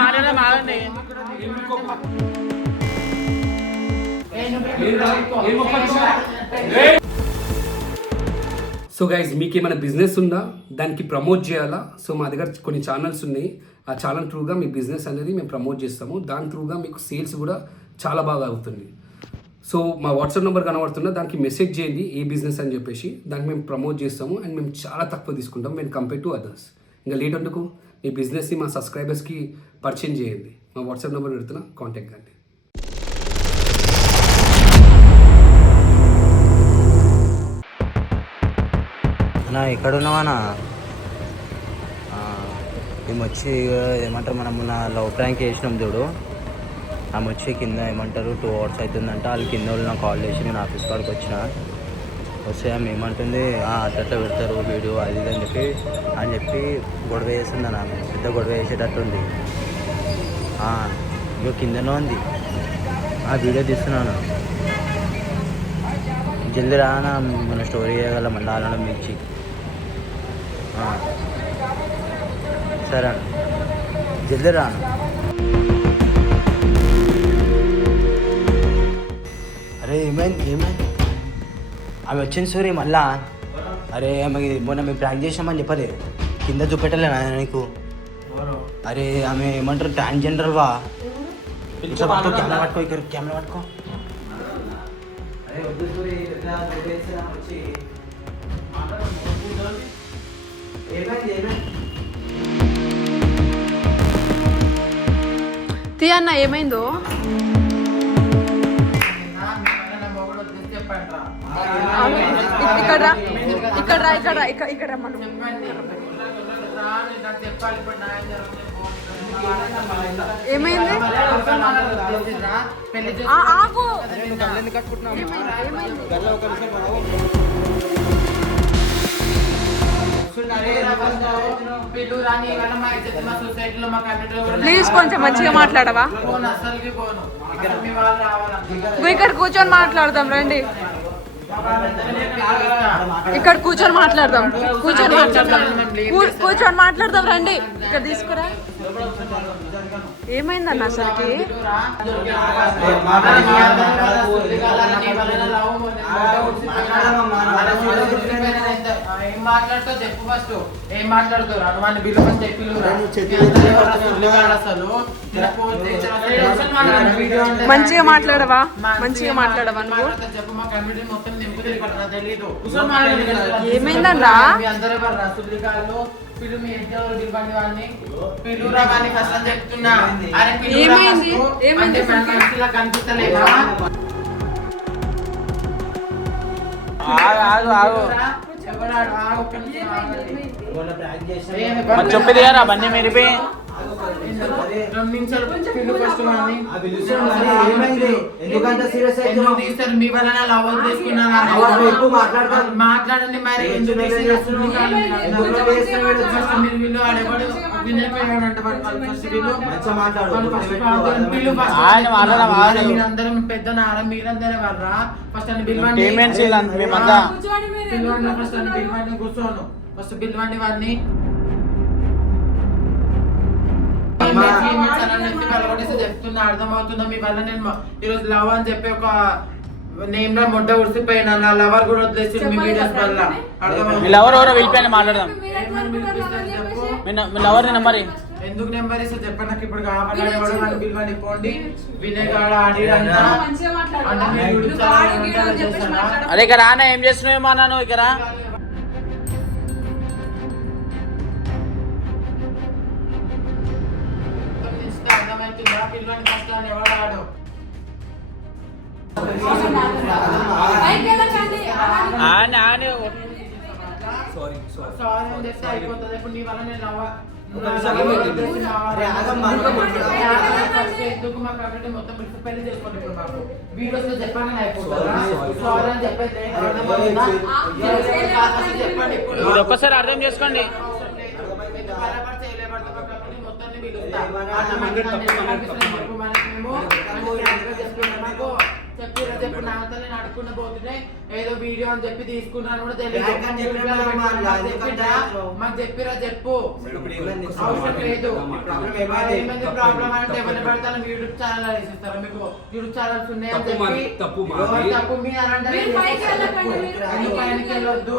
మాట్లాడే so guys మీకు ఏమైనా బిజినెస్ ఉందా? దానికి ప్రమోట్ చేయాలా? సో మా దగ్గర కొన్ని ఛానల్స్ ఉన్నాయి. ఆ ఛానల్ త్రూగా మీ బిజినెస్ అనేది మేము ప్రమోట్ చేస్తాము. దాని త్రూగా మీకు సేల్స్ కూడా చాలా బాగా అవుతుంది. సో మా వాట్సాప్ నెంబర్ కనబడుతున్నా దానికి మెసేజ్ చేయండి ఏ బిజినెస్ అని చెప్పేసి. దానికి మేము ప్రమోట్ చేస్తాము అండ్ మేము చాలా తక్కువ తీసుకుంటాం మేము కంపేర్ టు అదర్స్ ఇంకా లేట్ అందుకు మీ బిజినెస్ని మా సబ్స్క్రైబర్స్కి పరిచయం చేయండి. మా వాట్సాప్ నెంబర్ పెడుతున్నా కాంటాక్ట్ కండి. అన్నా ఎక్కడున్నావన్నా? మేము వచ్చి ఏమంటారు మనం మొన్న లవ్ ప్రాంక్ చేసినాం చూడు. ఆమె వచ్చి కింద ఏమంటారు టూ అవర్స్ అవుతుందంట వాళ్ళు కింద వాళ్ళు నాకు కాల్ చేసి నేను ఆఫీస్ కాడికి వచ్చిన. వస్తే ఆమె ఏమంటుంది అట్లా పెడతారు వీడియో అది ఇది అని చెప్పి అని చెప్పి గొడవ వేసింది అన్న ఆమె. పెద్ద గొడవ వేసేటట్టుంది ఇగో కిందనే ఉంది. ఆ వీడియో తీస్తున్నాను. జల్ది రానా మన స్టోరీ చేయగల మళ్ళీ అలా మించి సరే జల్ది జల్దీ రాను అరే ఏమైంది ఏమైంది ఆమె వచ్చింది సూరి మళ్ళా. అరే ఆమె మొన్న మేము ప్రాంక్ చేసినామని చెప్పలే. కింద చూపెట్టలే నాయన నీకు. అరే ఆమె ఏమంటారు? ట్రాన్స్జెండర్ వా? ఇట్లా పట్టుకో కెమెరా పట్టుకో ఇక్కడ కెమెరా పట్టుకో. వచ్చి. ఏమైంది? ఇక్కడ రా ఇక్కడ రా ఇక్కడ రా ఇక్కడ ఇక్కడ రమ్మను ఏమైంది? ఆగు పిల్లు ప్లీజ్ కొంచెం మంచిగా మాట్లాడవా? నువ్వు ఇక్కడ కూర్చొని మాట్లాడదాం రండి. ఇక్కడ కూర్చొని మాట్లాడదాం కూర్చొని మాట్లాడదాం. కూర్చొని మాట్లాడదాం రండి. ఇక్కడ తీసుకురా. ఏమైందన్న అసలుకి? ఏం మాట్లాడుతావు? చెప్పు ఫస్ట్ ఏం మాట్లాడుతావు? అనుమాన బిల్లు అని చెప్పి అసలు మంచిగా మాట్లాడవా? మంచిగా మాట్లాడవా నువ్వు? ఏమైందన్నా? అందరూ పిలు మీ వాడిని. ఫస్ట్ అని చెప్తున్నా. అరే ఏమైంది? ఏమైంది కనిపిస్తలేదా ఆగు ఆగు ఆగు. పిలురా. ఎవరాడు? ఆగు, మాట్లాడండి మరి. మీరందరం పెద్ద నార మీరందరే వాళ్ళరా? ఫస్ట్ అని పిలవండి. ఫస్ట్ అని పిలవండి. కూర్చోను ఫస్ట్ పిలవండి వాడిని పలకొట్టేసి చెప్తున్నా అర్థమవుతుందా మీ వల్ల నేను ఈరోజు లవ్ అని చెప్పి ఒక నేమ్లో ముడ్డ ఉడిసిపోయినా నా లవర్ కూడా వదిలేసి మీ వీడియోస్ వల్ల. అర్థమవుతుందా? వీళ్ళు ఎవరు వెళ్ళిపోయిన మాట్లాడదాం. మీ ఎవరి నెంబర్. ఎందుకు నెంబర్? ఇస్తే చెప్పండి నాకు ఇప్పుడు కావాలి ఎవడు అని పిలవని పోండి. వినేగాడు చేస్తారా? అరే ఇక్కడ రానా ఏం చేస్తున్నావేమో అన్నా నువ్వు ఇక్కడ అర్థమవుతుందా? పిలవండి ఫస్ట్ అని ఎవడు ఆడు? ఆని ఆని. సారీ అని చెప్తే అయిపోతుంది. ఇప్పుడు నీ వల్ల నేను నువ్వు. వీడియోస్లో చెప్పండి ఒక్కసారి అర్థం చేసుకోండి. చెప్పి చెప్పు నాతో నేను పోతుంటే ఏదో వీడియో అని చెప్పి తీసుకున్నాను కూడా తెలియదు. మాకు చెప్పిరా చెప్పు. అవసరం లేదు. ఏమైంది? ప్రాబ్లం అంటే ఎవరు పెడతాను యూట్యూబ్ ఛానల్ వేసిస్తారా మీకు? యూట్యూబ్ ఛానల్స్ ఉన్నాయని చెప్పి తప్పు తప్పు మీ అనంటే పైకి వెళ్ళొద్దు.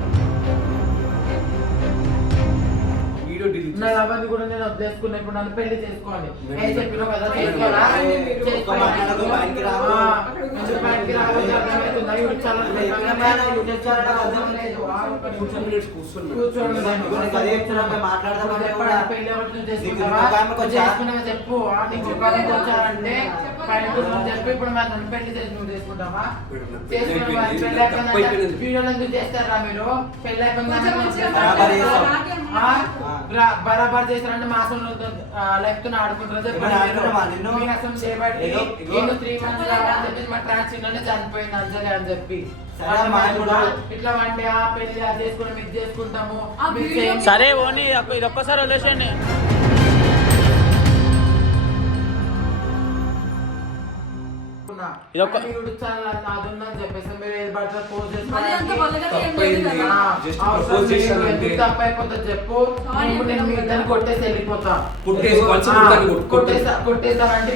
నా కూడా నేను వదిలేసుకున్నా ఇప్పుడు నన్ను పెళ్ళి చేసుకోండి నేను చెప్పిన కదా చేసుకోరా చెప్పు వచ్చారంటే చెప్పి ఇప్పుడు మా నన్ను పెళ్ళి చేసి నువ్వు చేసుకుంటావా చేస్తారా మీరు పెళ్ళి అయిపోయిందా బరాబర్ చేశారంటే మా మాసం లైఫ్ ఆడుకుంటారు త్రీ మంత్స్ చనిపోయింది అంజలి అని చెప్పి. ఇట్లా వండి ఆ పెళ్ళి అది చేసుకున్నాం చేసుకుంటాము. సరే ఓని ఇది ఒక్కసారి వదిలేసండి చెప్పు. నేను మీ ఇద్దరు కొట్టేసి వెళ్ళిపోతా. కొట్టేసానంటే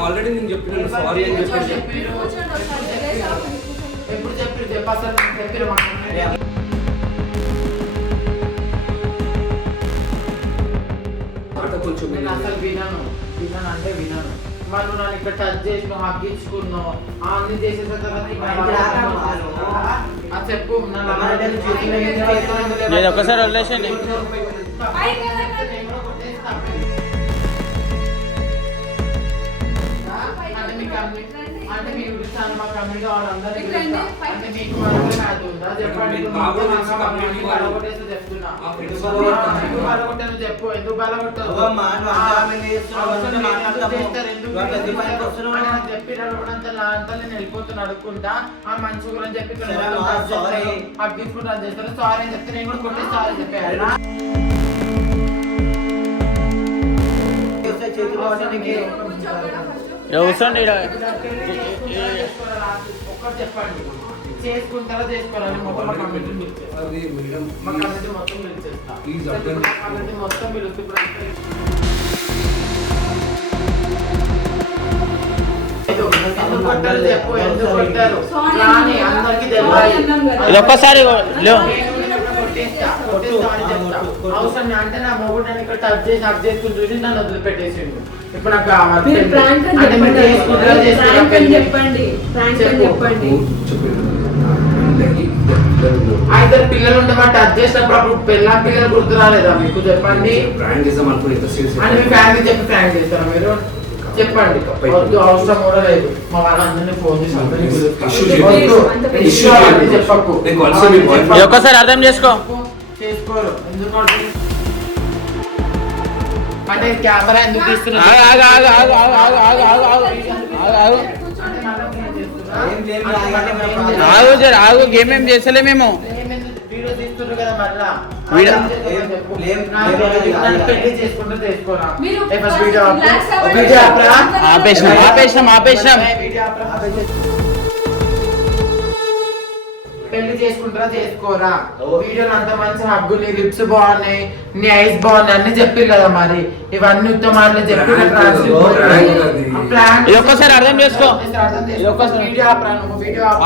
ఆల్రెడీ నేను చెప్పినాను సారీ అని చెప్పి. ఎప్పుడు చెప్పి చెప్పారు చెప్పారు కొంచెం అసలు వినను. అంటే వినను. మనం నన్ను ఇక్కడ టచ్ చేసిన హగ్ అన్ని చేసేసిన చెప్పు నేను ఒకసారి చేశాను మా కమిటీ వాళ్ళందరూ అంటే మీకు చెప్పండి చెప్తున్నా. చెప్పు? ఎందుకు బలగొట్టారు చెప్పినారు కూడా అంత నా అంతా నేను వెళ్ళిపోతున్నా అడుక్కుంటా. ఆ మంచి గురించి చెప్పి అగ్గిఫుడ్ అని చెప్తారు సారీ అని చెప్తే నేను కూడా కొట్టే సారీ చెప్పాను. చేతులు కూర్చోండి ఒక్కసారి అవసరం అంటే నా మొగుడు ఇక్కడ టచ్ చేసి అప్ చేసుకుని చూసి నన్ను వదిలిపెట్టేసిండు. అయితే నాకు ఇద్దరు పిల్లలు ఉండమంటే అది చేసినప్పుడు అప్పుడు పెళ్ళా పిల్లలు గుర్తు రాలేదా మీకు? చెప్పండి. ప్రాంక్ చేసాం అనుకుని అని మీ ఫ్యామిలీ చెప్పి ప్రాంక్ చేస్తారా మీరు? చెప్పండి. వద్దు అవసరం కూడా లేదు. మా వాళ్ళందరినీ ఫోన్ చేసి చెప్పకు ఒక్కసారి అర్థం చేసుకో. చేసుకోరు. ఎందుకంటే అంటే కెమెరా ఎందుకు తీస్తున్నారు ఆగు సార్ ఆగు గేమ్ ఏం చేస్తలే మేము ఆపేసినాం ఆపేసినాం ఆపేసినాం పెళ్ళి చేసుకుంటారా చేసుకోరా? వీడియోలు అంత మంచి హగ్గులు లిప్స్ బాగున్నాయి నీ ఐస్ బాగున్నాయి అన్ని చెప్పి కదా మరి? ఇవన్నీ ఉత్తమాలు చెప్పి ఒక్కసారి అర్థం చేసుకో.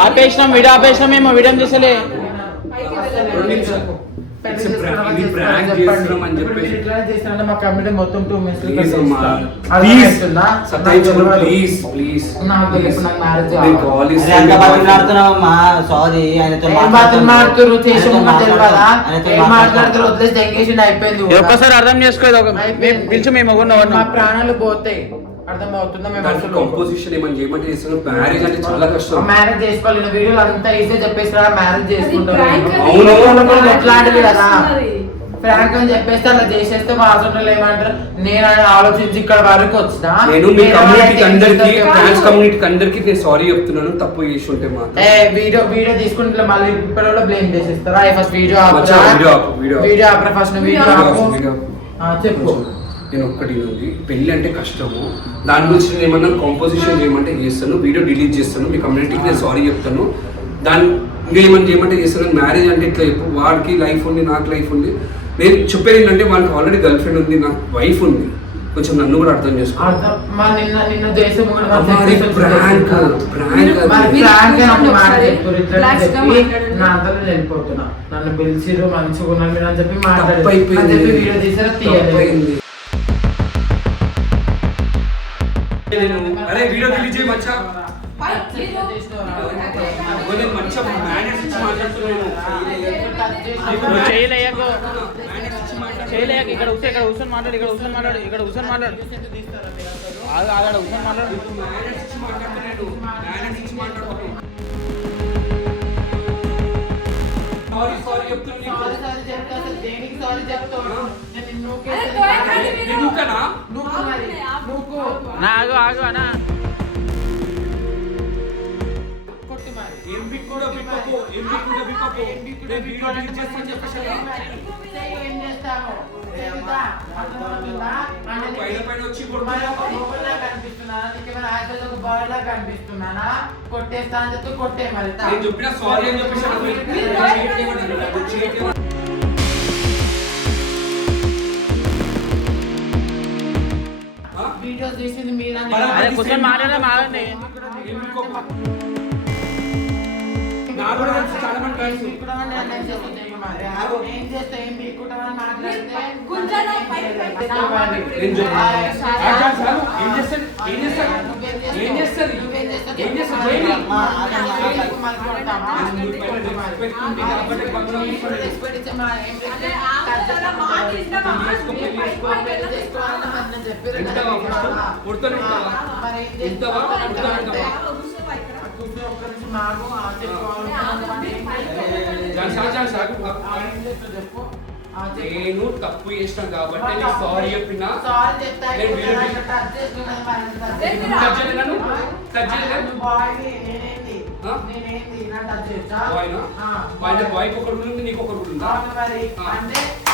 ఆపేసినాం వీడియో ఆపేసినాం మేము వీడియో చేసలే మొత్తం అయిపోయింది ఒక్కసారి అర్థం చేసుకోండి పిలిచి మేము మా ప్రాణాలు పోతాయి. అర్థమవుతుందా? మేము కంపోజిషన్ ఏమని చేయమంటే చేస్తున్నాం మ్యారేజ్ అంటే చాలా కష్టం. మ్యారేజ్ చేసుకోవాలి. నా వీడియోలు అంతా ఈజీ చెప్పేసి మ్యారేజ్ చేసుకుంటారు ఎట్లాంటివి కదా. అని చెప్పేస్తే అలా చేసేస్తే ఏమంటారు? నేను అని ఆలోచించి ఇక్కడ వరకు వచ్చిన నేను మీ కమ్యూనిటీకి అందరికి ట్రాన్స్ కమ్యూనిటీకి అందరికి నేను సారీ చెప్తున్నాను. తప్పు చేసి ఉంటే మాత్రం. ఏ వీడియో వీడియో తీసుకుంటే మళ్ళీ ఇప్పుడు కూడా బ్లేమ్ చేసేస్తారా? ఫస్ట్ వీడియో ఆపు, వీడియో ఆపు. వీడియో ఆపరా ఫస్ట్ వీడియో ఆపు ఆపు, ఆపు. చెప్పు. నేను ఒక్కటి ఉంది పెళ్ళి అంటే కష్టము. దాని గురించి నేను ఏమన్నా కాంపోజిషన్ చేయమంటే చేస్తాను వీడియో డిలీట్ చేస్తాను మీ కమ్యూనిటీకి నేను సారీ చెప్తాను. దాని ఇంకా ఏమన్నా చేయమంటే చేస్తాను. మ్యారేజ్ అంటే ఇట్లా చెప్పు? వాడికి లైఫ్ ఉంది నాకు లైఫ్ ఉంది. నేను చెప్పేది ఏంటంటే వానికి ఆల్రెడీ గర్ల్ ఫ్రెండ్ ఉంది నాకు వైఫ్ ఉంది. కొంచెం నన్ను కూడా అర్థం చేసుకో. నేను- అరే వీడియో చేయి మచ్చా. చేయలేయకు. ఇక్కడ కూర్చో ఇక్కడ కూర్చొని మాట్లాడు ఇక్కడ కూర్చొని మాట్లాడు ఇక్కడ కూర్చొని మాట్లాడు. ఆగు ఆగు, ఆడ కూర్చొని మాట్లాడు. సారీ సారీ చెప్తా అసలు దేనికి సారీ చెప్తావు? నేను నిన్ను అరే, తోయకండి మీరు. నేను ఊకనా? నువ్వు మరి నువ్వు నా ఆగు ఆగు అనా కొట్టు మరి ఏం. నేను వీడియో చేస్తాను చెప్పేసి పైన పైన వచ్చి కనిపిస్తున్నానా? కొట్టేస్తా అని చెప్తే కొట్టే మరి. నేను చెప్పిన సారీ అని చెప్పేసి అదే కూర్చొని మాట్లాడే మాట్లాడండి ఏం చేస్తారు? నేను. నేను తప్పు చేసిన కాబట్టి నీకు సారీ చెప్పినా సారీ చెప్తా నేను వీడియో ఇక్కడ టచ్ చేసుకున్నది మరి ఎంత టచ్ లేదు, చేసుకున్నా? టచ్ చేయలేను? టచ్ చేయలేను? నువ్వు బాయ్ని, నేనేంటి? ఆ? నేనేంటి? నా టచ్ చేస్తా? బాయ్నా? ఆ. బాయ్ బాయ్కి ఒకటి ఉంది నీకు ఒకటి ఉందా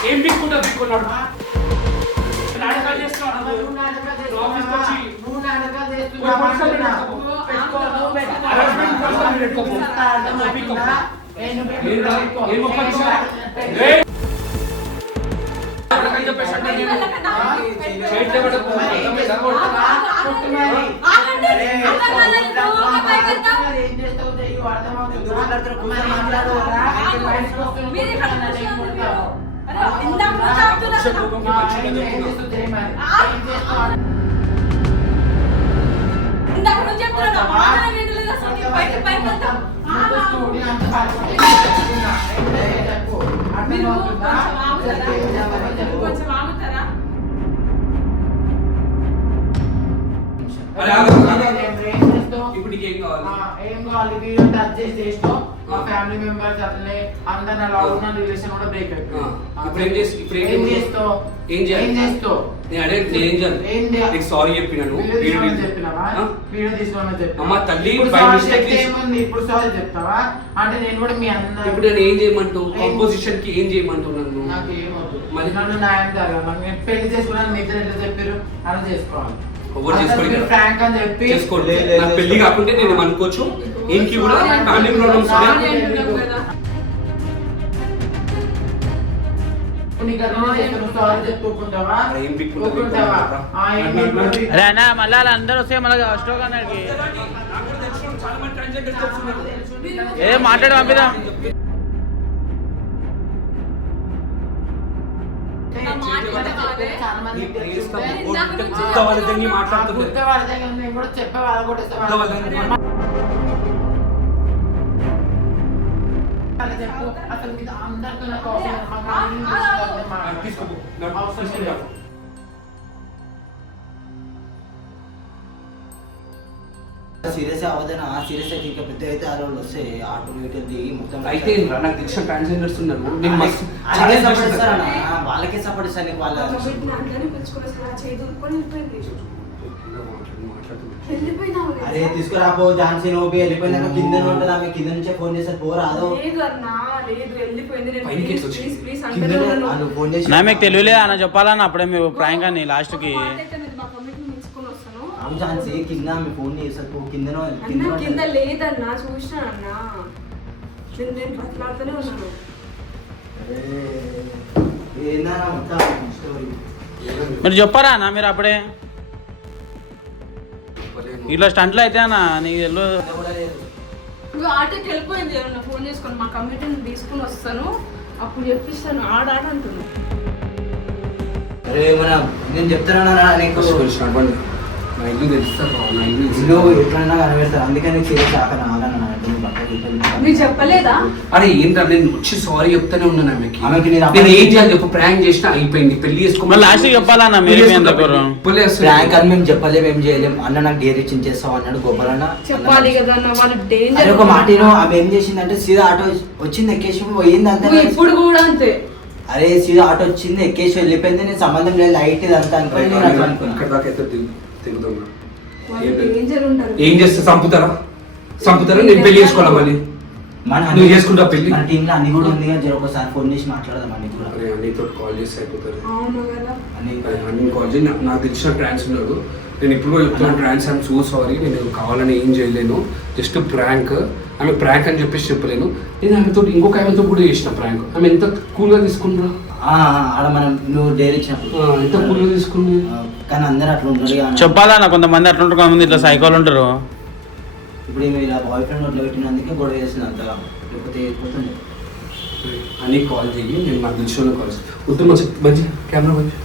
ఏం బిక్కుంటా బిక్కున్నాడు మాట్లాడు, ఇప్పుడు ఏం కావాలి? ఆ, ఏం కావాలి? వీడియో టచ్ చేసి చేసినావు మా ఫ్యామిలీ మెంబర్స్ అట్లనే అందరు అలా ఉన్న రిలేషన్ కూడా బ్రేక్ అయిపోయింది. ఆ, ఇప్పుడు ఏం చేసి- ఇప్పుడు ఏం ఏం చేస్తావు? చేస్తావు? ఏం చేయాలి? ఏం చేస్తావు? నేను అడే నేనేం చేయాలి? నీకు సారీ చెప్పినాను? అమ్మ, తల్లి, ఇప్పుడు సారీ చెప్తావా? అంటే నేను కూడా మీ అందరూ ఇప్పుడు నేను ఏం చేయమంటావు? కాంపోజిషన్కి ఏం చేయమంటావు నన్ను? నాకు ఏమొద్దు. మరి- నన్ను న్యాయం నేను పెళ్ళి చేసుకున్నాను మీ ఇద్దరు ఎట్లా చెప్పారు అలా చేసుకోవాలి. ఎవరు చేసుకోవాలి కదా? ఫ్రాంక్ అని చెప్పి చేసుకోండి నాకు పెళ్ళి. కాకుంటే నేను అనుకోవచ్చు. ఏంకి కూడా ఫ్యామిలీ ప్రాబ్లమ్స్ అరే అన్న మళ్ళీ వాళ్ళ అందరూ వస్తే మళ్ళీ స్టోక్ అన్నాడికి ఏ మాట్లాడు పంపిదాం. చెప్పు అసలు మీద నాకు అవసరం అవసరం. లేదు. సీరియస్ అవ్వదని ఆ సీరియస్ అయితే ఇంకా పెద్ద అయితే ఆ రోజు వస్తే ఆటో దిగి మొత్తం అయితే నాకు తెలిసిన ట్రాన్స్జెండర్స్ ఉన్నారు నేను మస్తు సపోర్ట్. ఇస్తారన్నా వాళ్ళకే సపోర్ట్ ఇస్తారు నీకు వాళ్ళ అరే తీసుకురాపో ఝాన్సీ నువ్వు వెళ్ళిపోయినాక కింద ఉంటుంది ఆమె కింద నుంచే ఫోన్ కింద. నువ్వు ఫోన్ చేసి నా మీకు తెలియలేదు అన్న చెప్పాలన్న అప్పుడే మీరు ప్రాంక్ అని లాస్ట్కి ఒక మాట అయితే మీరు మా కమిట్మెంట్ ఉంచుకొని వస్తాను. అవును ఝాన్సీ కింద ఆమె ఫోన్ చేస్తారు పో కిందనో అన్న కింద లేదన్నా చూసినా అన్న. నేను బట్లాడుతూనే ఉన్నాను. మీరు చెప్పారా అన్న మీరు అప్పుడే? ఇట్లా స్టంట్లో అయితే అన్న నీకు నువ్వు ఆటోకి వెళ్ళిపోయింది ఏమన్నా ఫోన్ చేసుకొని మా కమిటీని తీసుకొని వస్తాను అప్పుడు చెప్పిస్తాను ఆడ ఆడ అంటున్నాను నేను చెప్తున్నా నీకు ఫస్ట్ కొంచెం నడవండి. నా ఇల్లు తెలుస్తా నా ఇల్లు. ఎట్లన్నా కనిపెడతారు అందుకని సీరియస్ ఆకలి ఆగను నీకు చెప్పలేదా? అరే ఏంటా నేను వచ్చి సారీ చెప్తానే ఉన్నాను ఆమెకి. ఆమెకి నేను నేను ఏం చేయాలి చెప్పు ప్రాంక్ చేసినా అయిపోయింది. పెళ్ళి చేసుకోమని- మరి చెప్పాలన్నా మీరు. ప్రాంక్ అని మేము చెప్పలేము ఏం చేయలేం. అన్న నాకు డేర్ ఇచ్చేస్తావు అన్నాడు గోపాలన్న. చెప్పాలి కదా అన్న వాళ్ళు డేంజర్ ఒక మాట ఆమె ఏం చేసిందంటే సీదా ఆటో వచ్చింది ఎక్కేసి పోయింది అంతే నువ్వు ఇప్పుడు కూడా అంతే. అరే సీదా ఆటో వచ్చింది ఎక్కేసి వెళ్ళిపోయింది. నేను సంబంధం లేదు లైట్ ఇది అంతా అనుకోని నేను అట్లా అనుకున్నా ఇక్కడ దాకా అయితే ఏం చేస్తా చంపుతారా? చంపుతారా? నేను పెళ్ళి చేసుకోవాలా మళ్ళీ? మన నువ్వు చేసుకుంటావా పెళ్ళి? మన టీంలో అన్ని కూడా ఉంది కదా జర ఒకసారి ఫోన్ చేసి మాట్లాడదాం అన్ని కూడా? అరే నీతో కాల్ చేసి అయిపోతారు. అన్ని నేను కాల్ చేసి నాకు- నాకు తెలిసిన ట్రాన్స్ ఉన్నాడు. నేను ఇప్పుడు కూడా చెప్తున్నాను ట్రాన్స్ ఐమ్ సో సారీ. నేను కావాలని ఏం చేయలేను. Just prank. ఆమె ప్రాంక్ అని చెప్పేసి చెప్పలేను. నేను ఆమెతో ఇంకొక ఆమెతో కూడా చేసిన ప్రాంక్. ఆమె ఎంత కూల్గా ఆ, ఆడ మనం నువ్వు డేర్ ఇచ్చినప్పుడు ఎంత కూల్గా తీసుకున్నా కానీ అందరు అట్లా ఉండరు కదా. చెప్పాలన్న కొంతమంది అట్లా ఉంటారు కొంతమంది ఇట్లా సైకోలు ఉంటారు. ఇప్పుడు ఈమె ఇలా బాయ్ ఫ్రెండ్ వడ్లో పెట్టినందుకే గొడవ చేసింది అంతగా లేకపోతే అయిపోతుంది అని కాల్ చేయి నేను నాకు తెలిసిన కాల్ చేస్తాను ఉత్తమ మంచి కెమెరా మంచి